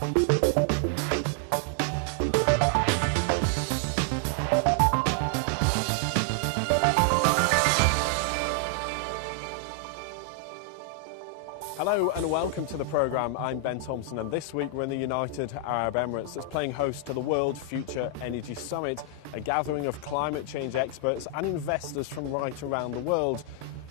Hello and welcome to the programme. I'm Ben Thompson, and this week we're in the United Arab Emirates that's playing host to the World Future Energy Summit, a gathering of climate change experts and investors from right around the world.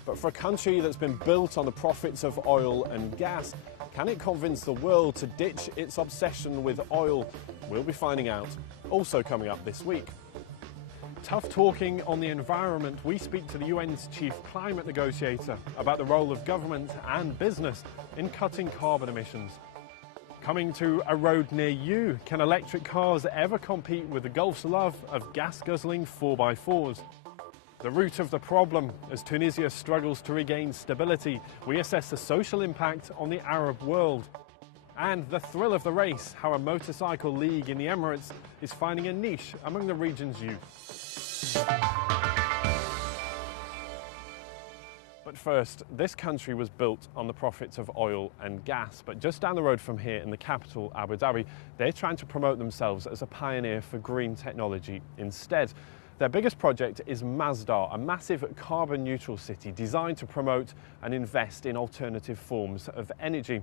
But for a country that's been built on the profits of oil and gas, can it convince the world to ditch its obsession with oil? We'll be finding out. Also coming up this week. Tough talking on the environment, we speak to the UN's chief climate negotiator about the role of government and business in cutting carbon emissions. Coming to a road near you, can electric cars ever compete with the Gulf's love of gas-guzzling 4x4s? The root of the problem, as Tunisia struggles to regain stability, we assess the social impact on the Arab world. And the thrill of the race, how a motorcycle league in the Emirates is finding a niche among the region's youth. But first, this country was built on the profits of oil and gas, but just down the road from here in the capital, Abu Dhabi, they're trying to promote themselves as a pioneer for green technology instead. Their biggest project is Masdar, a massive carbon-neutral city designed to promote and invest in alternative forms of energy.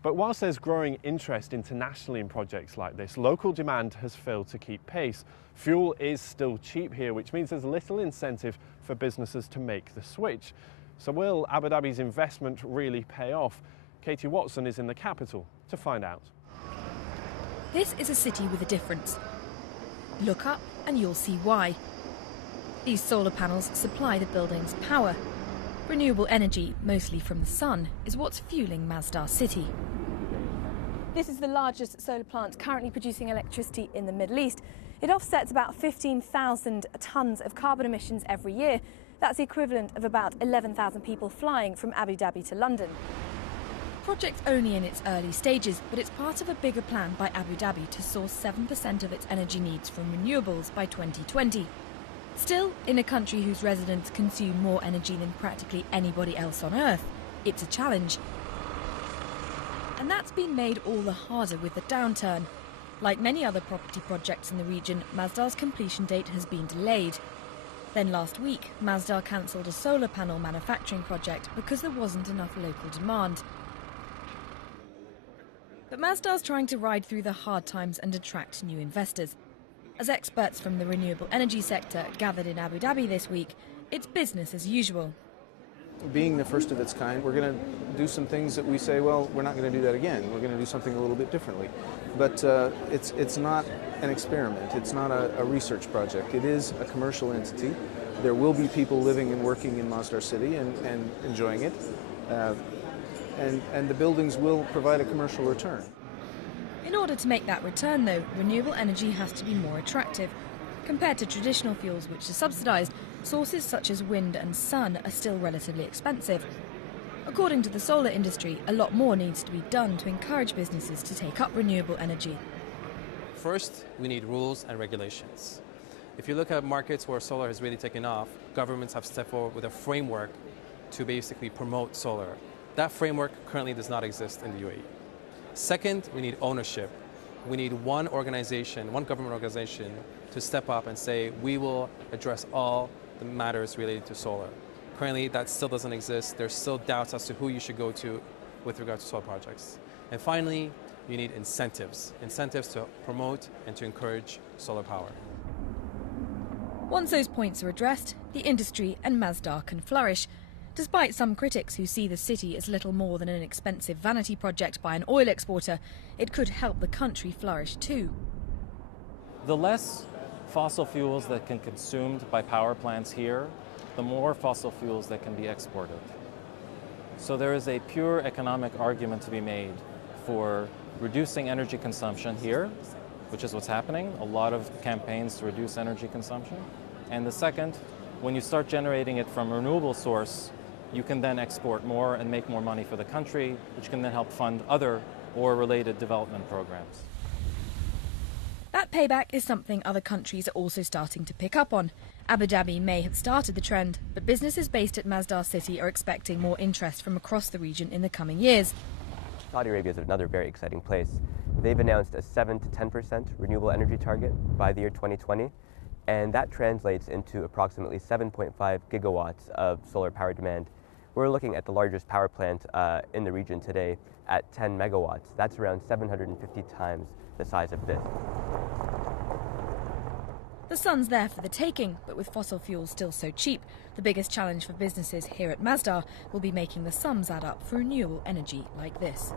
But whilst there's growing interest internationally in projects like this, local demand has failed to keep pace. Fuel is still cheap here, which means there's little incentive for businesses to make the switch. So will Abu Dhabi's investment really pay off? Katie Watson is in the capital to find out. This is a city with a difference. Look up and you'll see why. These solar panels supply the building's power. Renewable energy, mostly from the sun, is what's fueling Masdar City. This is the largest solar plant currently producing electricity in the Middle East. It offsets about 15,000 tonnes of carbon emissions every year. That's the equivalent of about 11,000 people flying from Abu Dhabi to London. The project's only in its early stages, but it's part of a bigger plan by Abu Dhabi to source 7% of its energy needs from renewables by 2020. Still, in a country whose residents consume more energy than practically anybody else on Earth, it's a challenge. And that's been made all the harder with the downturn. Like many other property projects in the region, Masdar's completion date has been delayed. Then last week, Masdar cancelled a solar panel manufacturing project because there wasn't enough local demand. But Masdar's trying to ride through the hard times and attract new investors. As experts from the renewable energy sector gathered in Abu Dhabi this week, it's business as usual. Being the first of its kind, we're going to do some things that we say, well, we're not going to do that again. We're going to do something a little bit differently. But it's not an experiment. It's not a research project. It is a commercial entity. There will be people living and working in Masdar City and enjoying it. And the buildings will provide a commercial return. In order to make that return, though, renewable energy has to be more attractive. Compared to traditional fuels, which are subsidised, sources such as wind and sun are still relatively expensive. According to the solar industry, a lot more needs to be done to encourage businesses to take up renewable energy. First, we need rules and regulations. If you look at markets where solar has really taken off, governments have stepped forward with a framework to basically promote solar. That framework currently does not exist in the UAE. Second, we need ownership. We need one organization, one government organization, to step up and say, we will address all the matters related to solar. Currently, that still doesn't exist. There's still doubts as to who you should go to with regard to solar projects. And finally, you need incentives to promote and to encourage solar power. Once those points are addressed, the industry and Masdar can flourish. Despite some critics who see the city as little more than an expensive vanity project by an oil exporter, it could help the country flourish too. The less fossil fuels that can be consumed by power plants here, the more fossil fuels that can be exported. So there is a pure economic argument to be made for reducing energy consumption here, which is what's happening, a lot of campaigns to reduce energy consumption. And the second, when you start generating it from a renewable source, you can then export more and make more money for the country, which can then help fund other oil-related development programs. That payback is something other countries are also starting to pick up on. Abu Dhabi may have started the trend, but businesses based at Masdar City are expecting more interest from across the region in the coming years. Saudi Arabia is another very exciting place. They've announced a 7 to 10% renewable energy target by the year 2020, and that translates into approximately 7.5 gigawatts of solar power demand. We're looking at the largest power plant in the region today at 10 megawatts. That's around 750 times the size of this. The sun's there for the taking, but with fossil fuels still so cheap, the biggest challenge for businesses here at Masdar will be making the sums add up for renewable energy like this.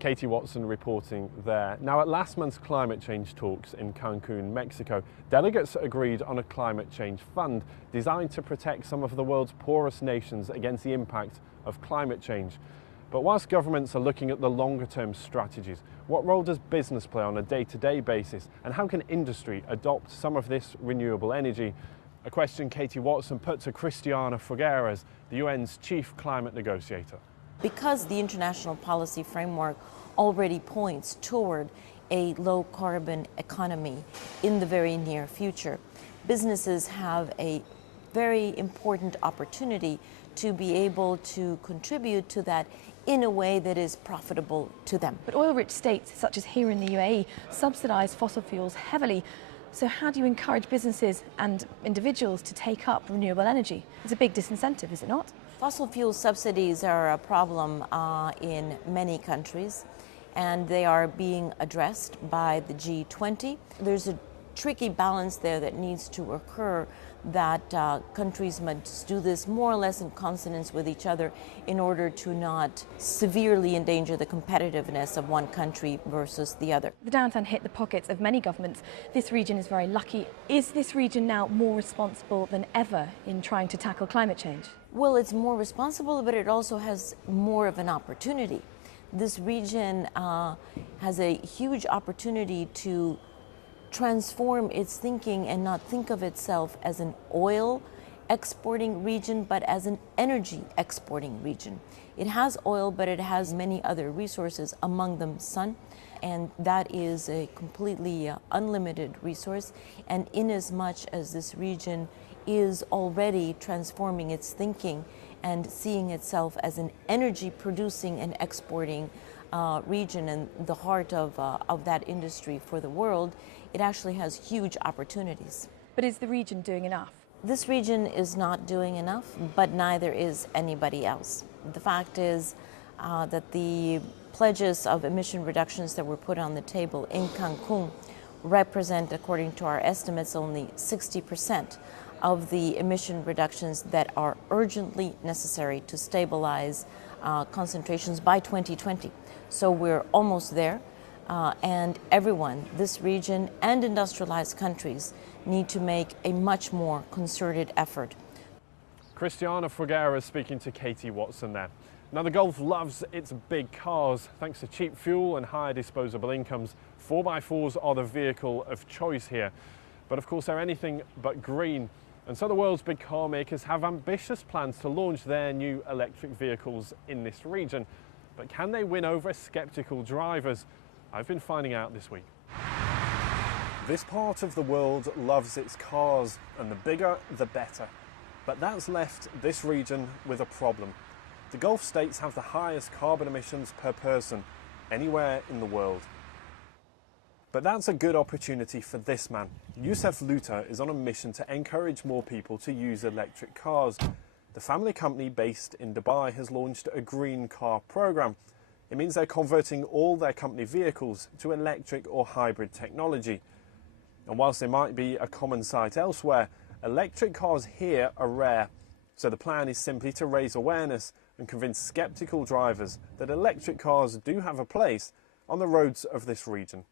Katie Watson reporting there. Now, at last month's climate change talks in Cancun, Mexico, delegates agreed on a climate change fund designed to protect some of the world's poorest nations against the impact of climate change. But whilst governments are looking at the longer-term strategies, what role does business play on a day-to-day basis, and how can industry adopt some of this renewable energy? A question Katie Watson put to Cristiana Figueres, the UN's chief climate negotiator. Because the international policy framework already points toward a low-carbon economy in the very near future, businesses have a very important opportunity to be able to contribute to that in a way that is profitable to them. But oil-rich states, such as here in the UAE, subsidise fossil fuels heavily. So how do you encourage businesses and individuals to take up renewable energy? It's a big disincentive, is it not? Fossil fuel subsidies are a problem in many countries, and they are being addressed by the G20. There's a tricky balance there that needs to occur, that countries must do this more or less in consonance with each other in order to not severely endanger the competitiveness of one country versus the other. The downturn hit the pockets of many governments. This region is very lucky. Is this region now more responsible than ever in trying to tackle climate change? Well, it's more responsible, but it also has more of an opportunity. This region has a huge opportunity to transform its thinking and not think of itself as an oil exporting region, but as an energy exporting region. It has oil, but it has many other resources, among them sun, and that is a completely unlimited resource. And inasmuch as this region is already transforming its thinking and seeing itself as an energy producing and exporting region and the heart of that industry for the world, it actually has huge opportunities. But is the region doing enough? This region is not doing enough, but neither is anybody else. The fact is that the pledges of emission reductions that were put on the table in Cancun represent, according to our estimates, only 60% of the emission reductions that are urgently necessary to stabilize concentrations by 2020. So we're almost there. And everyone, this region and industrialized countries, need to make a much more concerted effort. Cristiana Figueres speaking to Katie Watson there. Now, the Gulf loves its big cars. Thanks to cheap fuel and higher disposable incomes, 4x4s are the vehicle of choice here. But of course, they're anything but green. And so the world's big car makers have ambitious plans to launch their new electric vehicles in this region. But can they win over skeptical drivers? I've been finding out this week. This part of the world loves its cars, and the bigger, the better. But that's left this region with a problem. The Gulf states have the highest carbon emissions per person anywhere in the world. But that's a good opportunity for this man. Youssef Luta is on a mission to encourage more people to use electric cars. The family company based in Dubai has launched a green car program. It means they're converting all their company vehicles to electric or hybrid technology. And whilst they might be a common sight elsewhere, electric cars here are rare. So the plan is simply to raise awareness and convince skeptical drivers that electric cars do have a place on the roads of this region.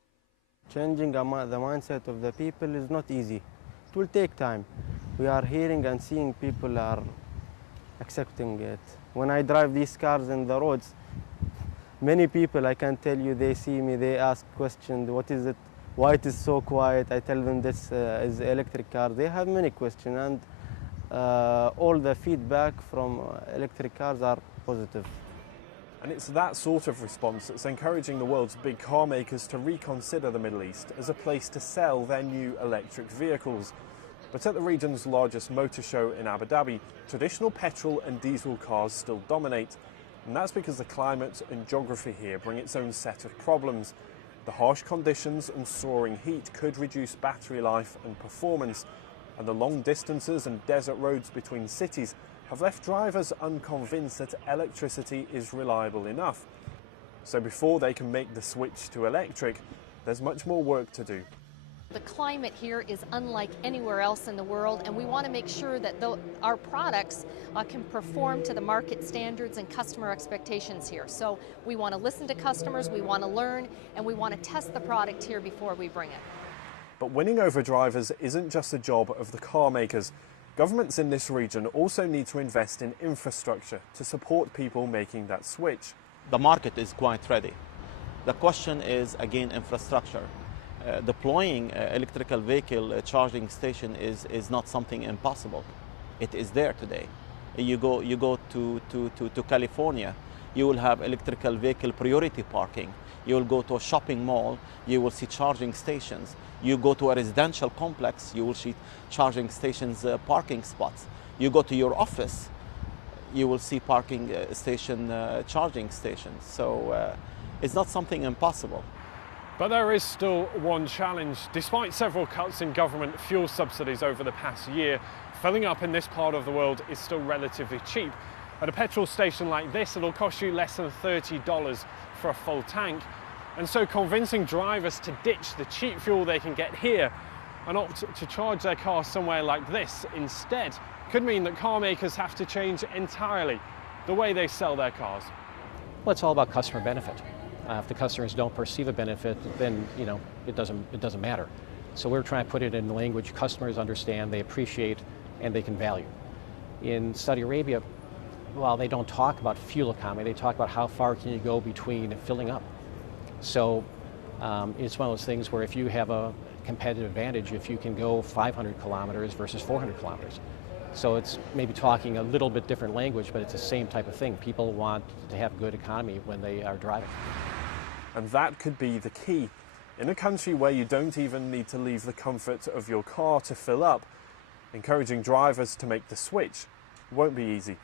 Changing the mindset of the people is not easy. It will take time. We are hearing and seeing people are accepting it. When I drive these cars in the roads, many people, I can tell you, they see me, they ask questions, what is it, why it is so quiet? I tell them this is electric car. They have many questions, and all the feedback from electric cars are positive. And it's that sort of response that's encouraging the world's big car makers to reconsider the Middle East as a place to sell their new electric vehicles. But at the region's largest motor show in Abu Dhabi, traditional petrol and diesel cars still dominate. And that's because the climate and geography here bring its own set of problems. The harsh conditions and soaring heat could reduce battery life and performance, and the long distances and desert roads between cities have left drivers unconvinced that electricity is reliable enough. So before they can make the switch to electric, there's much more work to do. The climate here is unlike anywhere else in the world, and we want to make sure that our products can perform to the market standards and customer expectations here. So we want to listen to customers, we want to learn, and we want to test the product here before we bring it. But winning over drivers isn't just the job of the car makers. Governments in this region also need to invest in infrastructure to support people making that switch. The market is quite ready. The question is, again, infrastructure. Deploying electrical vehicle charging station is not something impossible. It is there today. You go to California, you will have electrical vehicle priority parking. You will go to a shopping mall, you will see charging stations. You go to a residential complex, you will see charging stations, parking spots. You go to your office, you will see parking station, charging stations. So it's not something impossible. But there is still one challenge. Despite several cuts in government fuel subsidies over the past year, filling up in this part of the world is still relatively cheap. At a petrol station like this, it'll cost you less than $30 for a full tank. And so convincing drivers to ditch the cheap fuel they can get here and opt to charge their car somewhere like this instead could mean that car makers have to change entirely the way they sell their cars. Well, it's all about customer benefit. If the customers don't perceive a benefit, then it doesn't matter. So we're trying to put it in the language customers understand, they appreciate, and they can value. In Saudi Arabia, while they don't talk about fuel economy, they talk about how far can you go between filling up. So it's one of those things where if you have a competitive advantage, if you can go 500 kilometers versus 400 kilometers. So it's maybe talking a little bit different language, but it's the same type of thing. People want to have good economy when they are driving. And that could be the key. In a country where you don't even need to leave the comfort of your car to fill up, encouraging drivers to make the switch won't be easy.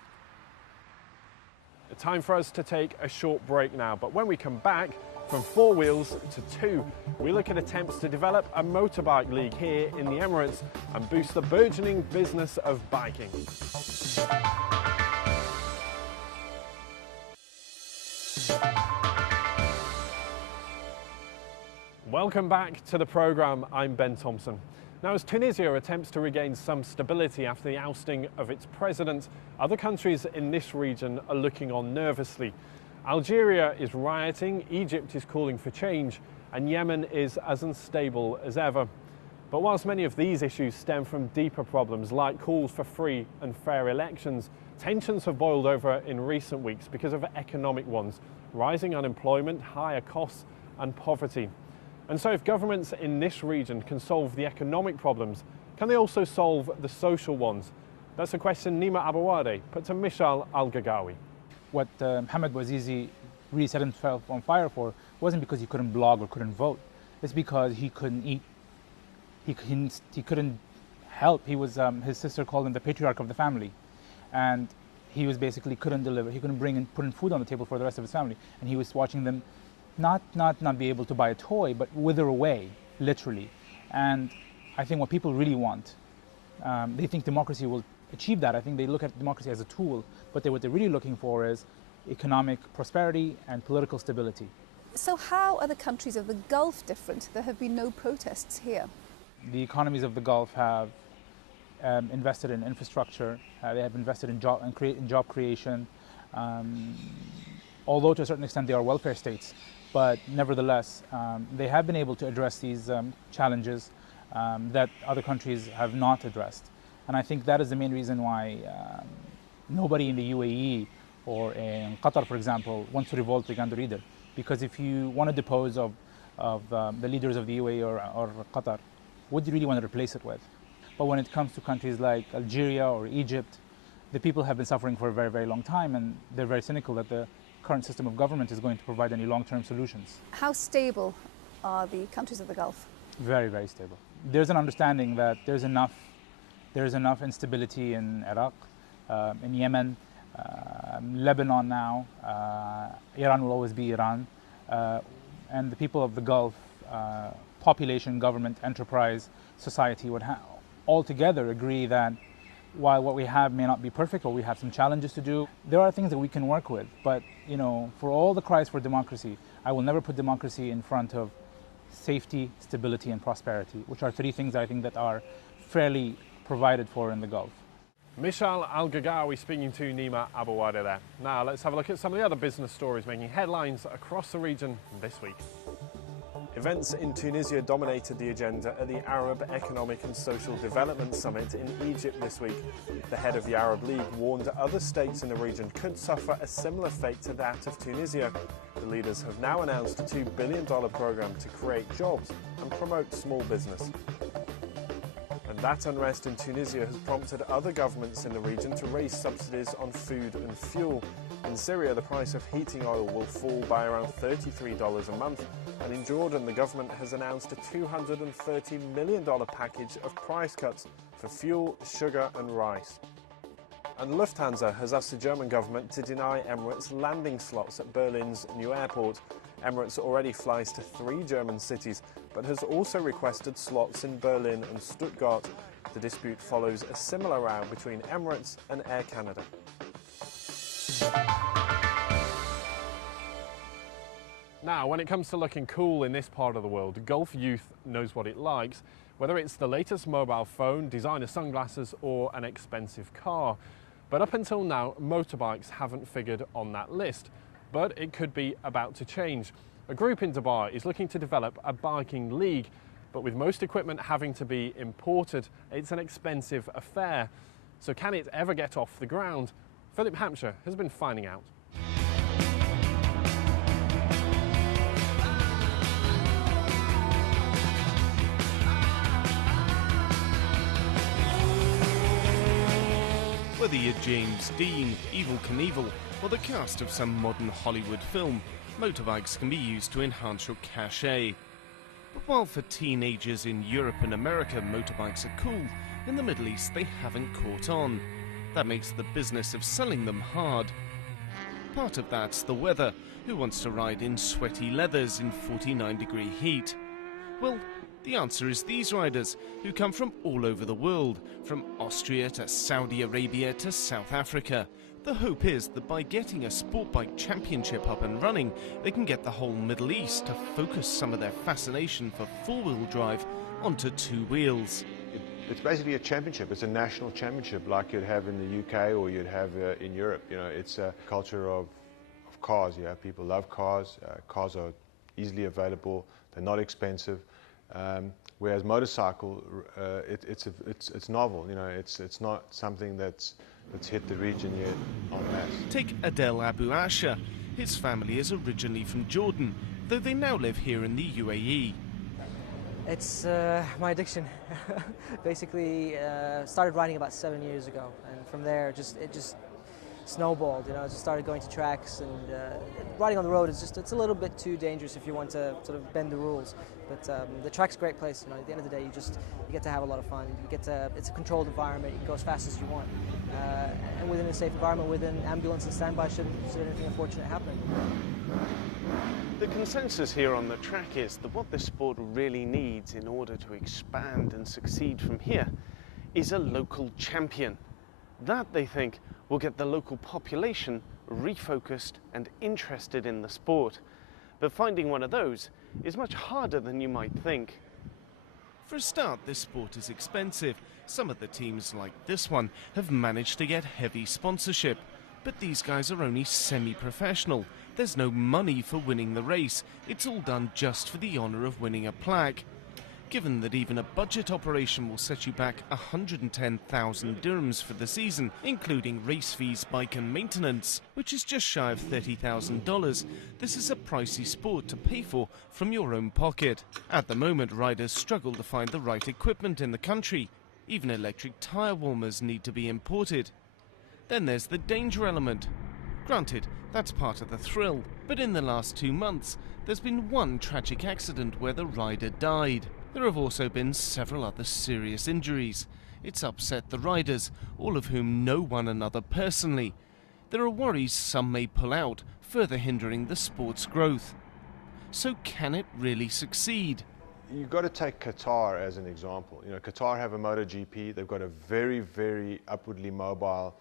Time for us to take a short break now, but when we come back, from 4 wheels to 2, we look at attempts to develop a motorbike league here in the Emirates and boost the burgeoning business of biking. Welcome back to the programme. I'm Ben Thompson. Now, as Tunisia attempts to regain some stability after the ousting of its president, other countries in this region are looking on nervously. Algeria is rioting, Egypt is calling for change, and Yemen is as unstable as ever. But whilst many of these issues stem from deeper problems like calls for free and fair elections, tensions have boiled over in recent weeks because of economic ones: rising unemployment, higher costs, and poverty. And so if governments in this region can solve the economic problems, can they also solve the social ones? That's a question Nima Abouade put to Michal Al-Gagawi. What Mohamed Bouazizi really set himself on fire for wasn't because he couldn't blog or couldn't vote. It's because he couldn't eat. He couldn't help. He was his sister called him the patriarch of the family, and he was basically couldn't deliver. He couldn't put in food on the table for the rest of his family, and he was watching them not be able to buy a toy, but wither away, literally. And I think what people really want, they think democracy will achieve that. I think they look at democracy as a tool, but what they're really looking for is economic prosperity and political stability. So how are the countries of the Gulf different? There have been no protests here. The economies of the Gulf have invested in infrastructure, they have invested in job creation, although to a certain extent they are welfare states, but nevertheless they have been able to address these challenges that other countries have not addressed. And I think that is the main reason why nobody in the UAE or in Qatar, for example, wants to revolt against either. Because if you want to depose of the leaders of the UAE or Qatar, what do you really want to replace it with? But when it comes to countries like Algeria or Egypt, the people have been suffering for a very, very long time, and they're very cynical that the current system of government is going to provide any long-term solutions. How stable are the countries of the Gulf? Very, very stable. There's an understanding that there's enough instability in Iraq, in Yemen, Lebanon now, Iran will always be Iran, and the people of the Gulf, population, government, enterprise, society would all together agree that while what we have may not be perfect or we have some challenges to do, there are things that we can work with. But, you know, for all the cries for democracy, I will never put democracy in front of safety, stability, and prosperity, which are three things I think that are fairly provided for in the Gulf. Mishal Al-Gagawi speaking to Nima Abouada there. Now let's have a look at some of the other business stories making headlines across the region this week. Events in Tunisia dominated the agenda at the Arab Economic and Social Development Summit in Egypt this week. The head of the Arab League warned other states in the region could suffer a similar fate to that of Tunisia. The leaders have now announced a $2 billion program to create jobs and promote small business. And that unrest in Tunisia has prompted other governments in the region to raise subsidies on food and fuel. In Syria, the price of heating oil will fall by around $33 a month. And in Jordan, the government has announced a $230 million package of price cuts for fuel, sugar and rice. And Lufthansa has asked the German government to deny Emirates landing slots at Berlin's new airport. Emirates already flies to 3 German cities, but has also requested slots in Berlin and Stuttgart. The dispute follows a similar row between Emirates and Air Canada. Now, when it comes to looking cool in this part of the world, Gulf youth knows what it likes, whether it's the latest mobile phone, designer sunglasses or an expensive car. But up until now, motorbikes haven't figured on that list. But it could be about to change. A group in Dubai is looking to develop a biking league, but with most equipment having to be imported, it's an expensive affair. So can it ever get off the ground? Philip Hampshire has been finding out. Whether you're James Dean, Evel Knievel, or the cast of some modern Hollywood film, motorbikes can be used to enhance your cachet. But while for teenagers in Europe and America motorbikes are cool, in the Middle East they haven't caught on. That makes the business of selling them hard. Part of that's the weather. Who wants to ride in sweaty leathers in 49-degree heat? Well, the answer is these riders, who come from all over the world, from Austria to Saudi Arabia to South Africa. The hope is that by getting a sport bike championship up and running, they can get the whole Middle East to focus some of their fascination for four-wheel drive onto 2 wheels. It's basically a championship. It's a national championship like you'd have in the UK or you'd have in Europe. You know, it's a culture of cars. Yeah, people love cars. Cars are easily available. They're not expensive. Whereas motorcycle, it's novel. You know, it's not something that's hit the region yet en masse. Take Adel Abu Asha. His family is originally from Jordan, though they now live here in the UAE. It's my addiction. Basically, started riding about 7 years ago, and from there, it just snowballed. You know, I just started going to tracks, and riding on the road it's a little bit too dangerous if you want to sort of bend the rules. But the track's a great place. You know, at the end of the day, you get to have a lot of fun. It's a controlled environment. You can go as fast as you want, and within a safe environment, with an ambulance and standby should anything unfortunate happen. The consensus here on the track is that what this sport really needs in order to expand and succeed from here is a local champion. That, they think, will get the local population refocused and interested in the sport. But finding one of those is much harder than you might think. For a start, this sport is expensive. Some of the teams, like this one, have managed to get heavy sponsorship. But these guys are only semi-professional. There's no money for winning the race. It's all done just for the honour of winning a plaque. Given that even a budget operation will set you back 110,000 dirhams for the season, including race fees, bike and maintenance, which is just shy of $30,000, this is a pricey sport to pay for from your own pocket. At the moment, riders struggle to find the right equipment in the country. Even electric tyre warmers need to be imported. Then there's the danger element. Granted, that's part of the thrill, but in the last 2 months, there's been one tragic accident where the rider died. There have also been several other serious injuries. It's upset the riders, all of whom know one another personally. there are worries some may pull out, further hindering the sport's growth. So can it really succeed? You've got to take Qatar as an example. You know, Qatar have a MotoGP. They've got a very, very upwardly mobile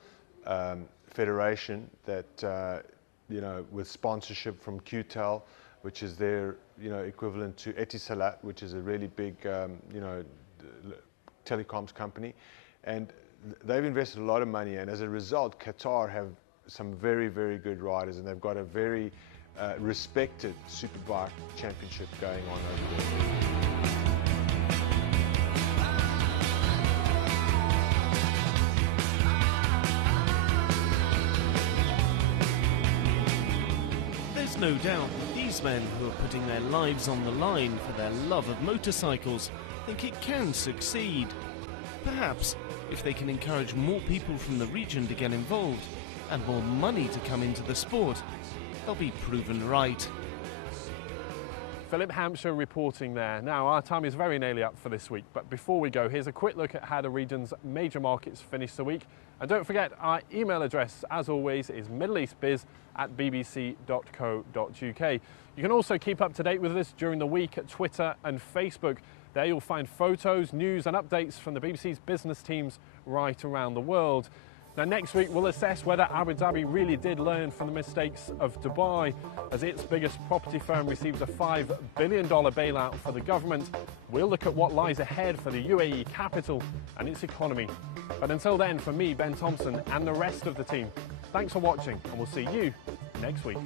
federation that, you know, with sponsorship from QTEL, which is their, you know, equivalent to Etisalat, which is a really big, you know, telecoms company. And they've invested a lot of money, and as a result, Qatar have some very, very good riders, and they've got a very respected Superbike championship going on over there. There's no doubt that these men who are putting their lives on the line for their love of motorcycles think it can succeed. Perhaps if they can encourage more people from the region to get involved and more money to come into the sport, they'll be proven right. Philip Hampshire reporting there. Now, our time is very nearly up for this week, but before we go, here's a quick look at how the region's major markets finished the week. And don't forget, our email address, as always, is middleeastbiz@bbc.co.uk. You can also keep up to date with us during the week at Twitter and Facebook. There you'll find photos, news and updates from the BBC's business teams right around the world. Now, next week we'll assess whether Abu Dhabi really did learn from the mistakes of Dubai, as its biggest property firm received a $5 billion bailout for the government. We'll look at what lies ahead for the UAE capital and its economy. But until then, from me, Ben Thompson, and the rest of the team, thanks for watching, and we'll see you next week.